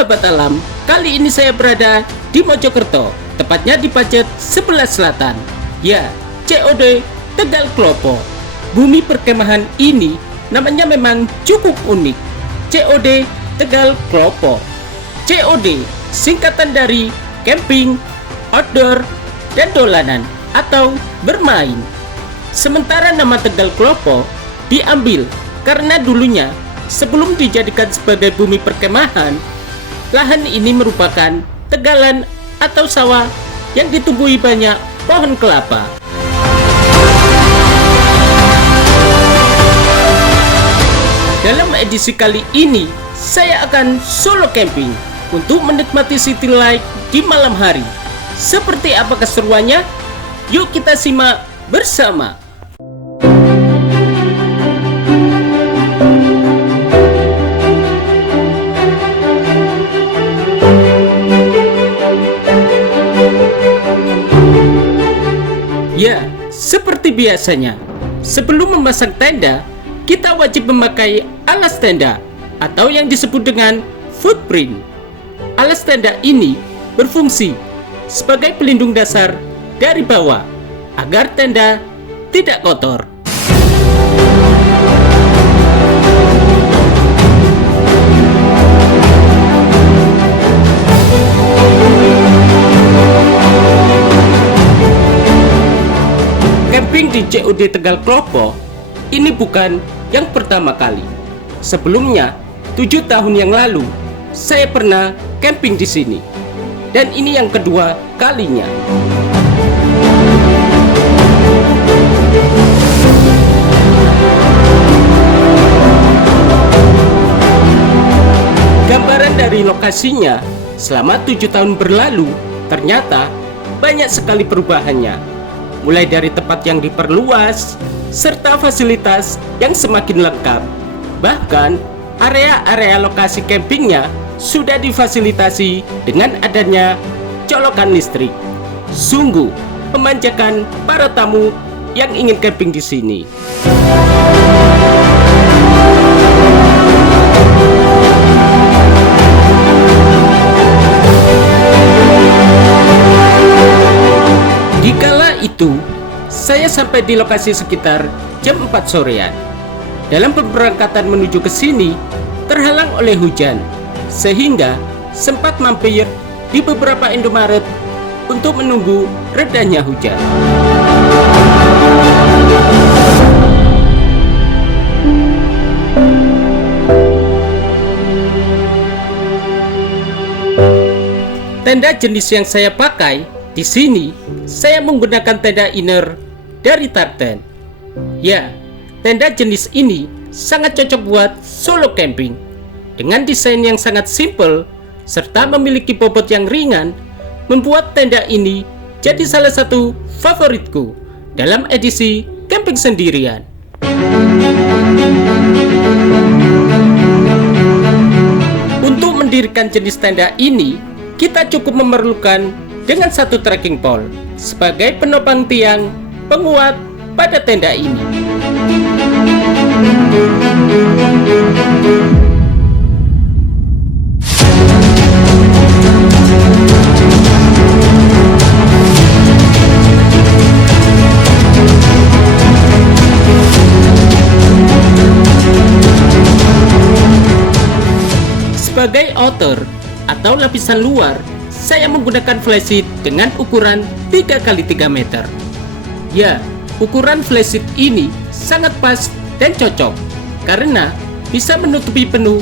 sahabat alam, kali ini saya berada di Mojokerto, tepatnya di Pacet sebelah selatan. Ya, COD Tegal Klopo. Bumi perkemahan ini namanya memang cukup unik. COD Tegal Klopo. COD singkatan dari camping, outdoor, dan dolanan atau bermain. Sementara nama Tegal Klopo diambil karena dulunya sebelum dijadikan sebagai bumi perkemahan, lahan ini merupakan tegalan atau sawah yang ditumbuhi banyak pohon kelapa. Dalam edisi kali ini, saya akan solo camping untuk menikmati city light di malam hari. Seperti apa keseruannya? Yuk kita simak bersama. Ya, seperti biasanya, sebelum memasang tenda, kita wajib memakai alas tenda atau yang disebut dengan footprint. Alas tenda ini berfungsi sebagai pelindung dasar dari bawah agar tenda tidak kotor. Camping di COD Tegal Klopo ini bukan yang pertama kali. Sebelumnya, 7 tahun yang lalu, saya pernah camping di sini. Dan ini yang kedua kalinya. Gambaran dari lokasinya selama 7 tahun berlalu, ternyata banyak sekali perubahannya. Mulai dari tempat yang diperluas, serta fasilitas yang semakin lengkap. Bahkan, area-area lokasi campingnya sudah difasilitasi dengan adanya colokan listrik. Sungguh memanjakan para tamu yang ingin camping di sini. Dikala itu, saya sampai di lokasi sekitar jam 4 sorean. Dalam pemberangkatan menuju ke sini, terhalang oleh hujan, sehingga sempat mampir di beberapa Indomaret untuk menunggu redanya hujan. Tenda jenis yang saya pakai di sini, saya menggunakan tenda inner dari Tartan. Ya, tenda jenis ini sangat cocok buat solo camping. Dengan desain yang sangat simple serta memiliki bobot yang ringan, membuat tenda ini jadi salah satu favoritku dalam edisi camping sendirian. Untuk mendirikan jenis tenda ini, kita cukup memerlukan dengan satu trekking pole sebagai penopang tiang penguat pada tenda ini. Sebagai outer atau lapisan luar, saya menggunakan flysheet dengan ukuran 3x3 meter. Ya, ukuran flysheet ini sangat pas dan cocok karena bisa menutupi penuh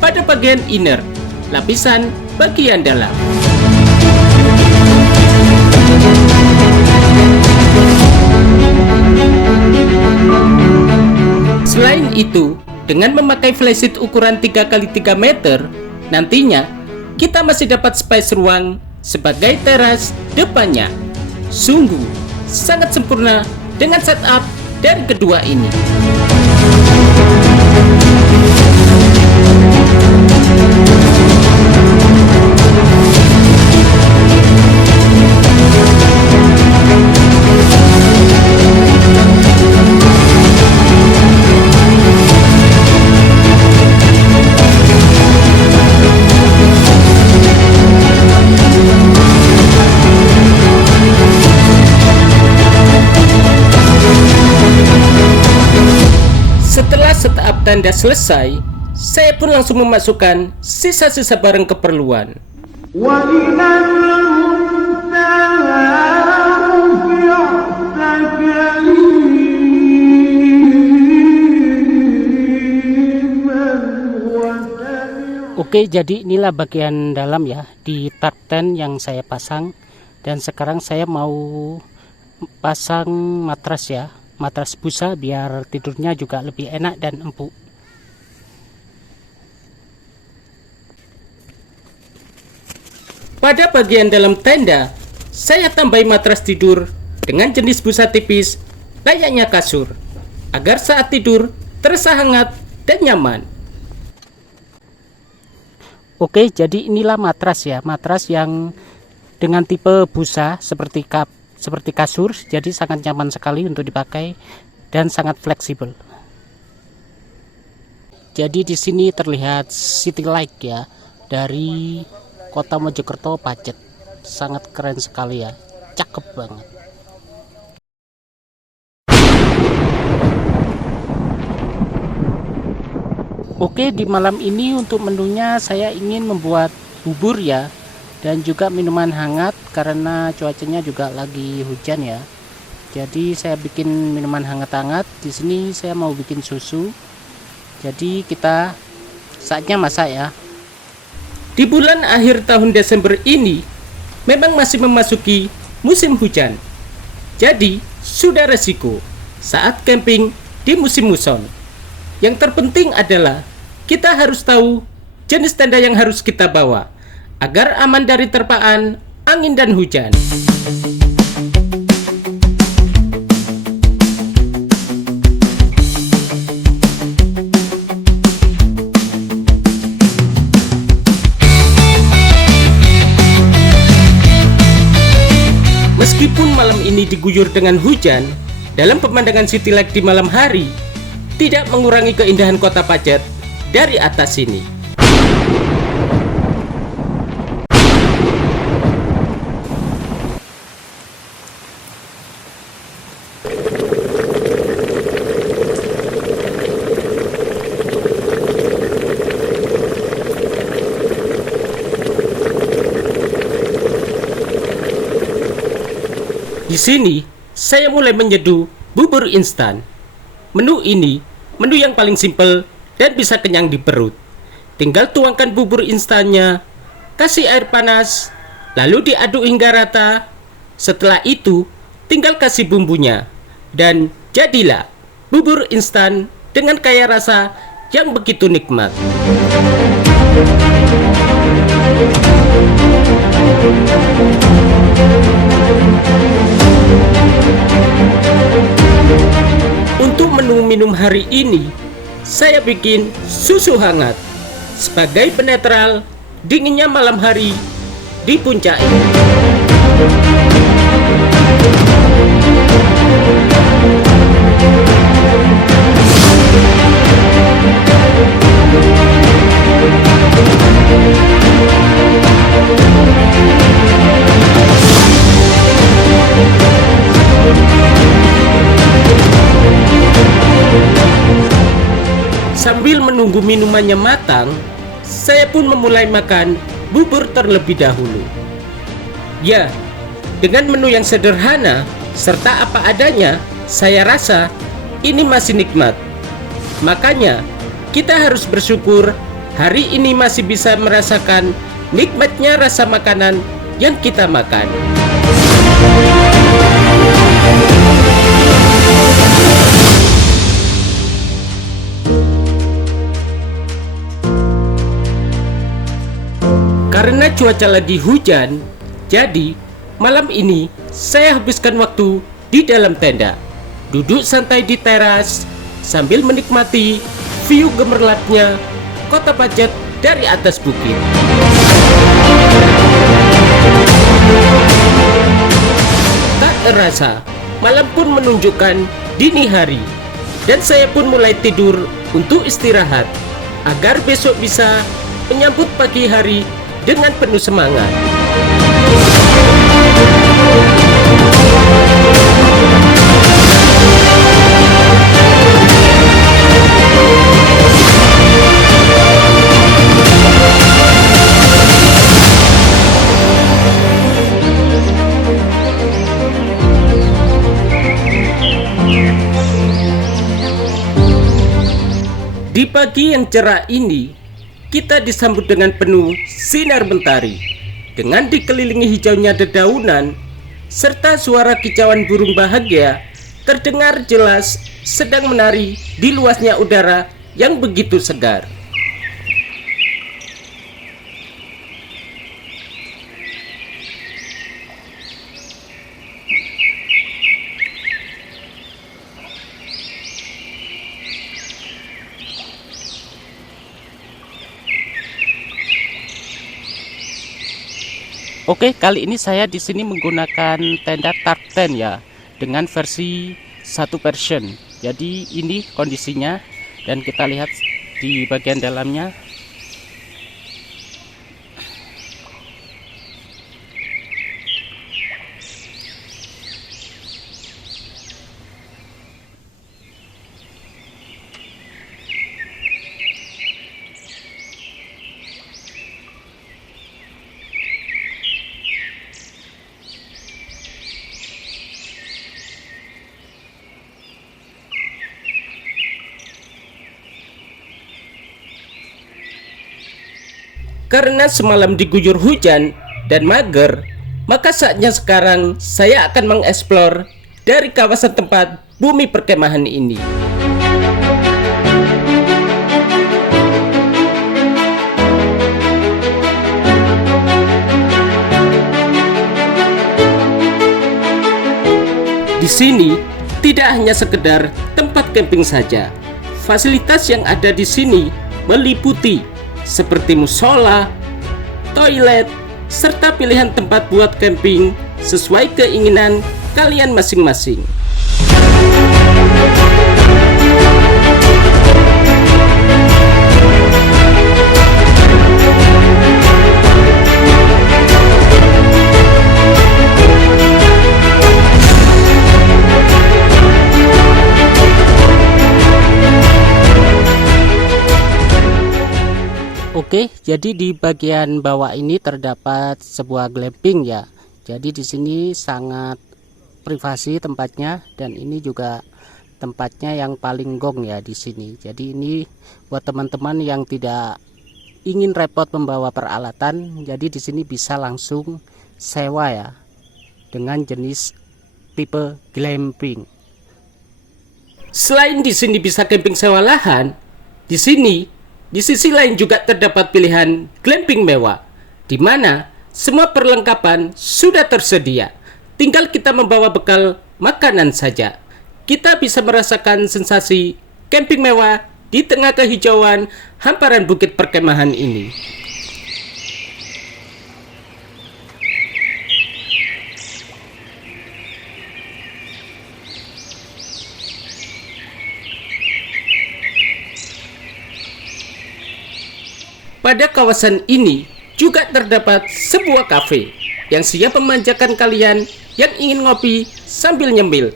pada bagian inner, lapisan bagian dalam. Selain itu, dengan memakai flysheet ukuran 3x3 meter, nantinya kita masih dapat space ruang sebagai teras depannya. Sungguh sangat sempurna dengan setup dari kedua ini. Anda selesai, saya pun langsung memasukkan sisa-sisa barang keperluan. Oke, jadi inilah bagian dalam ya di tartan yang saya pasang. Dan sekarang saya mau pasang matras ya, matras busa biar tidurnya juga lebih enak dan empuk. Pada bagian dalam tenda, saya tambahi matras tidur dengan jenis busa tipis layaknya kasur, agar saat tidur terasa hangat dan nyaman. Oke, jadi inilah matras ya, matras yang dengan tipe busa seperti kasur, jadi sangat nyaman sekali untuk dipakai dan sangat fleksibel. Jadi di sini terlihat city light ya dari Kota Mojokerto Pacet, sangat keren sekali ya, cakep banget. Oke, di malam ini untuk menunya saya ingin membuat bubur ya, dan juga minuman hangat karena cuacanya juga lagi hujan ya. Jadi saya bikin minuman hangat-hangat. Di sini saya mau bikin susu. Jadi kita saatnya masak ya. Di bulan akhir tahun Desember ini memang masih memasuki musim hujan. Jadi sudah resiko saat camping di musim muson. Yang terpenting adalah kita harus tahu jenis tenda yang harus kita bawa agar aman dari terpaan angin dan hujan. Meskipun malam ini diguyur dengan hujan, dalam pemandangan city light di malam hari tidak mengurangi keindahan kota Pacet dari atas sini. Di sini, saya mulai menyeduh bubur instan. Menu ini, menu yang paling simpel dan bisa kenyang di perut. Tinggal tuangkan bubur instannya, kasih air panas, lalu diaduk hingga rata. Setelah itu, tinggal kasih bumbunya. Dan jadilah bubur instan dengan kaya rasa yang begitu nikmat. Untuk menu minum hari ini, saya bikin susu hangat sebagai penetral dinginnya malam hari di puncak ini. Sambil menunggu minumannya matang, saya pun memulai makan bubur terlebih dahulu. Ya, dengan menu yang sederhana serta apa adanya, saya rasa ini masih nikmat. Makanya, kita harus bersyukur hari ini masih bisa merasakan nikmatnya rasa makanan yang kita makan. Karena cuaca lagi hujan, jadi malam ini saya habiskan waktu di dalam tenda, duduk santai di teras sambil menikmati view gemerlapnya kota Pacet dari atas bukit. Tak terasa, malam pun menunjukkan dini hari, dan saya pun mulai tidur untuk istirahat agar besok bisa menyambut pagi hari dengan penuh semangat. Di pagi yang cerah ini, kita disambut dengan penuh sinar mentari. Dengan dikelilingi hijaunya dedaunan, serta suara kicauan burung bahagia terdengar jelas sedang menari di luasnya udara yang begitu segar. Oke, kali ini saya di sini menggunakan tenda tarp tent ya, dengan versi 1 version. Jadi ini kondisinya, dan kita lihat di bagian dalamnya. Karena semalam diguyur hujan dan mager, maka saatnya sekarang saya akan mengeksplor dari kawasan tempat bumi perkemahan ini. Di sini tidak hanya sekedar tempat camping saja. Fasilitas yang ada di sini meliputi seperti musola, toilet, serta pilihan tempat buat camping sesuai keinginan kalian masing-masing. Oke, jadi di bagian bawah ini terdapat sebuah glamping ya. Jadi di sini sangat privasi tempatnya, dan ini juga tempatnya yang paling gong ya di sini. Jadi ini buat teman-teman yang tidak ingin repot membawa peralatan, jadi di sini bisa langsung sewa ya, dengan jenis tipe glamping. Selain di sini bisa camping sewa lahan, di sisi lain juga terdapat pilihan glamping mewah, di mana semua perlengkapan sudah tersedia. Tinggal kita membawa bekal makanan saja. Kita bisa merasakan sensasi camping mewah di tengah kehijauan hamparan bukit perkemahan ini. Pada kawasan ini juga terdapat sebuah kafe yang siap memanjakan kalian yang ingin ngopi sambil nyemil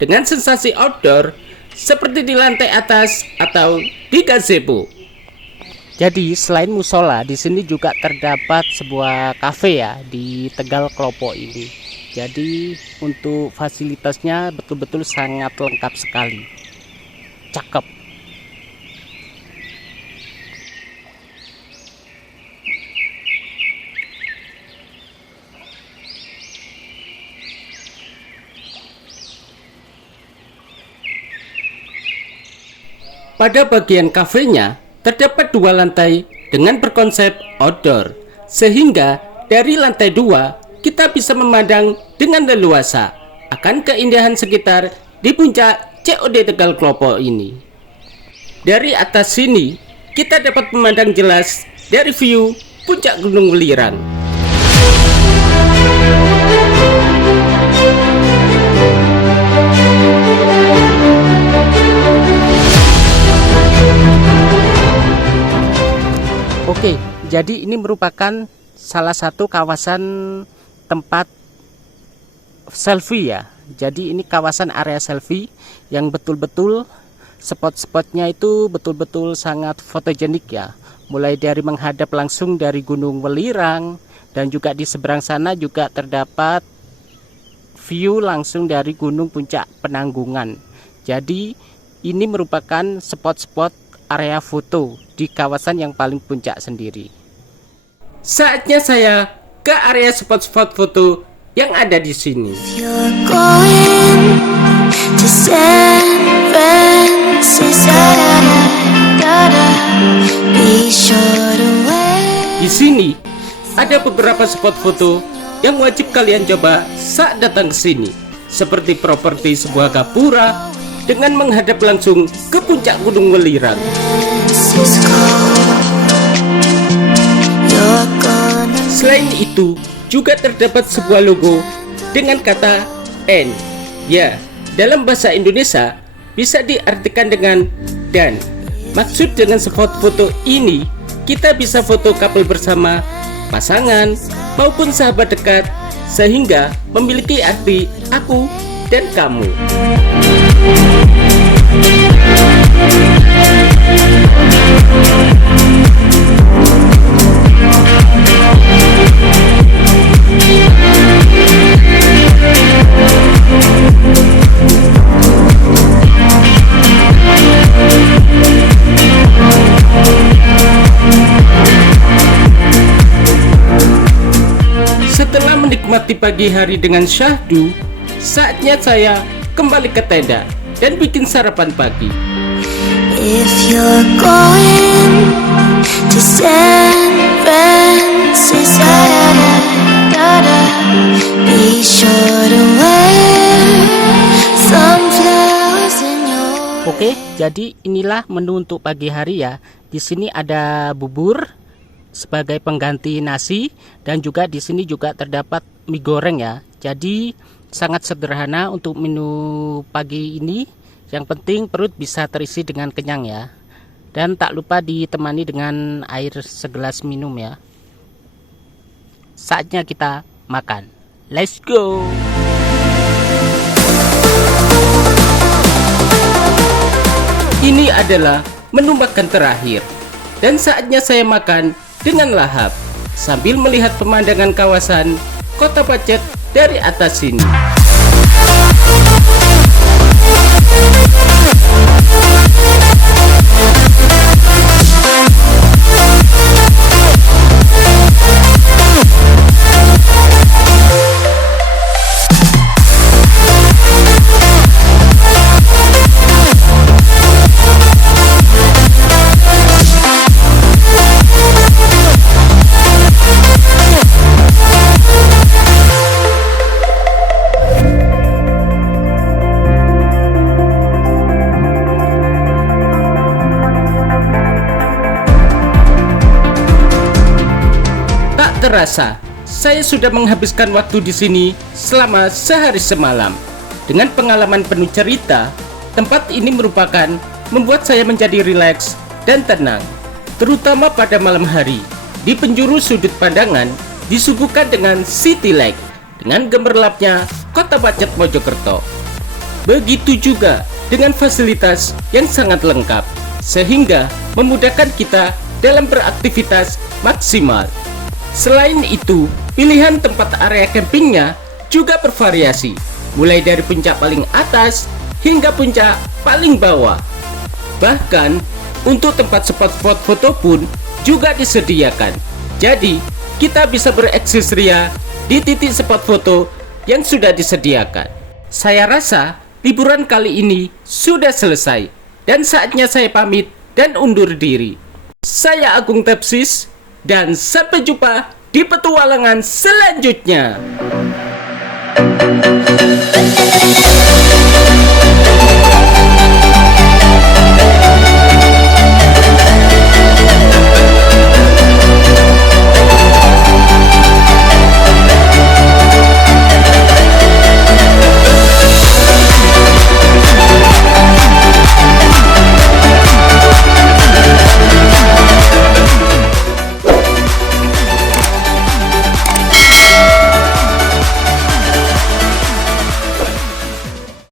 dengan sensasi outdoor seperti di lantai atas atau di gazebo. Jadi selain musola, di sini juga terdapat sebuah kafe ya di Tegal Klopo ini. Jadi untuk fasilitasnya betul-betul sangat lengkap sekali. Cakep. Pada bagian kafenya terdapat 2 lantai dengan berkonsep outdoor, sehingga dari lantai 2 kita bisa memandang dengan leluasa akan keindahan sekitar di puncak COD Tegal Klopo ini. Dari atas sini kita dapat memandang jelas dari view puncak Gunung Welirang. Oke, jadi ini merupakan salah satu kawasan tempat selfie ya. Jadi ini kawasan area selfie yang betul-betul spot-spotnya itu betul-betul sangat fotogenik ya. Mulai dari menghadap langsung dari Gunung Welirang, dan juga di seberang sana juga terdapat view langsung dari Gunung Puncak Penanggungan. Jadi ini merupakan spot-spot area foto di kawasan yang paling puncak sendiri. Saatnya saya ke area spot-spot foto yang ada di sini. You're going to San Francisco. Be sure to wear. Di sini ada beberapa spot foto yang wajib kalian coba saat datang ke sini, seperti properti sebuah gapura dengan menghadap langsung ke puncak Gunung Welirang. Selain itu, juga terdapat sebuah logo dengan kata N. Ya, dalam bahasa Indonesia bisa diartikan dengan dan. Maksud dengan spot foto ini, kita bisa foto couple bersama, pasangan, maupun sahabat dekat, sehingga memiliki arti aku dan kamu. Setelah menikmati pagi hari dengan syahdu, saatnya saya kembali ke tenda dan bikin sarapan pagi. If you're going to San Francisco, be sure to wear some flowers in your. Oke, jadi inilah menu untuk pagi hari ya. Di sini ada bubur sebagai pengganti nasi, dan juga di sini juga terdapat mie goreng ya. Jadi sangat sederhana untuk menu pagi ini. Yang penting perut bisa terisi dengan kenyang ya. Dan tak lupa ditemani dengan air segelas minum ya. Saatnya kita makan. Let's go. Ini adalah menu makan terakhir, dan saatnya saya makan dengan lahap sambil melihat pemandangan kawasan Kota Pacet dari atas sini. Terasa, saya sudah menghabiskan waktu di sini selama sehari semalam. Dengan pengalaman penuh cerita, tempat ini merupakan membuat saya menjadi rileks dan tenang. Terutama pada malam hari, di penjuru sudut pandangan disuguhkan dengan city light dengan gemerlapnya Kota Pacet Mojokerto. Begitu juga dengan fasilitas yang sangat lengkap, sehingga memudahkan kita dalam beraktivitas maksimal. Selain itu, pilihan tempat area campingnya juga bervariasi, mulai dari puncak paling atas hingga puncak paling bawah. Bahkan, untuk tempat spot-spot foto pun juga disediakan. Jadi, kita bisa bereksis ria di titik spot foto yang sudah disediakan. Saya rasa liburan kali ini sudah selesai, dan saatnya saya pamit dan undur diri. Saya Agung Tepsis, dan sampai jumpa di petualangan selanjutnya.